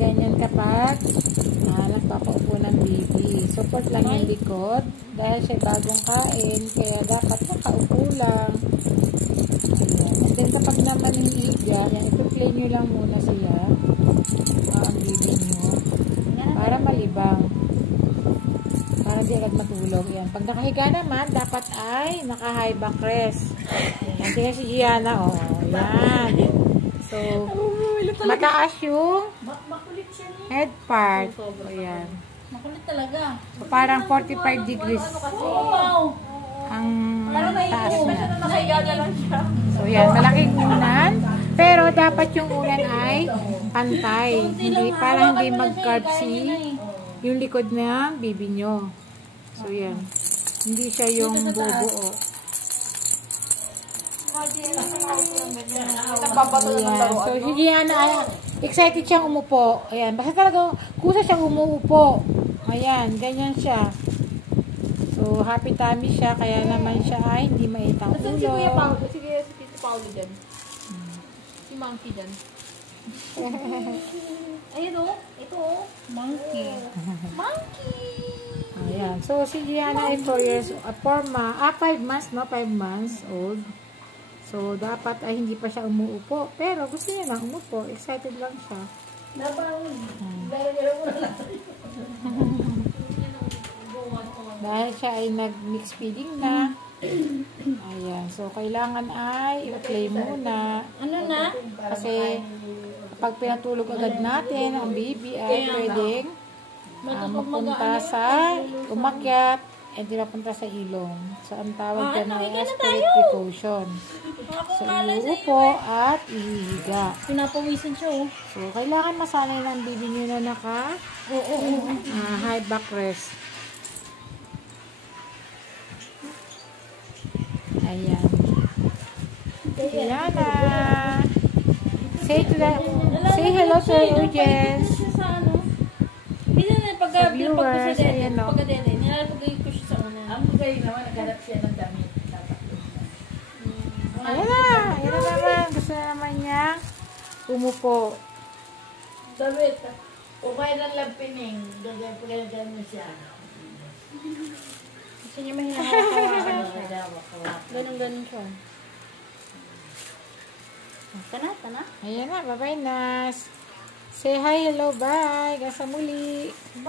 ganyan kapag nagpapaupo ng baby. Support lang yung likod dahil siya bagong kain, kaya dapat nakaupo lang. Ayan. And then kapag naman yung higa, i-play nyo lang muna siya ang baby nyo para malibang. Para di agad matulog. Yan. Pag nakahiga naman, dapat ay naka-high back rest. Yan. Tingnan si Gianna. Oh, yan. So, mataas yung head part. Ayan. Makulit talaga. So, parang 45 degrees ang taas niya. So, yan. Malaking unan. Pero, dapat yung unan ay pantay. Hindi, para hindi mag-carb yung likod ng baby nyo. So, yan. Hindi siya yung bubuo. Ayan. So, si Gianna, excited siyang umupo. Ayan. Basta talaga, kusa siyang umuupo. Ayan. Ganyan siya. So, happy tummy siya. Kaya naman siya ay hindi maitang ulo. Si Kuya Paulo, si Tito Paulo dyan. Si Monkey dyan. Ayun o. Ito o. Monkey. Monkey. Ayan. So, si Gianna ay 5 months, no? 5 months old. So, dapat ay hindi pa siya umuupo. Pero, gusto niya lang umupo. Excited lang siya. Dahil siya ay nag-mix feeding na. Ayan. So, kailangan ay i-play muna. Ano na? Kasi, pag pinatulog agad natin, ang baby ay pwedeng mapunta sa umakyat and mapunta sa ilong. So, ang tawag dyan ay aspirate precaution. So, iuupo at ihihiga. Pinapawisan siya oh. So, kailangan masanay na ang baby nyo na high back rest. Ayan. Gianna. Say hello to your audience. Hindi na Sa viewers. Ayan o. pagkadede. Nilalagay ko siya sa una. Ang bugay naman, naghanap siya ng damit. Ayan na. Ayan na naman. Gusto na naman niya umupo. Damit. Ukay ng lampining. Gagawin mo siya. Gusto niya mahinahawakan siya. Ganun siya. Tana. Ayan na. Bye-bye na. Say hi, hello, bye. Hanggang sa muli. Bye.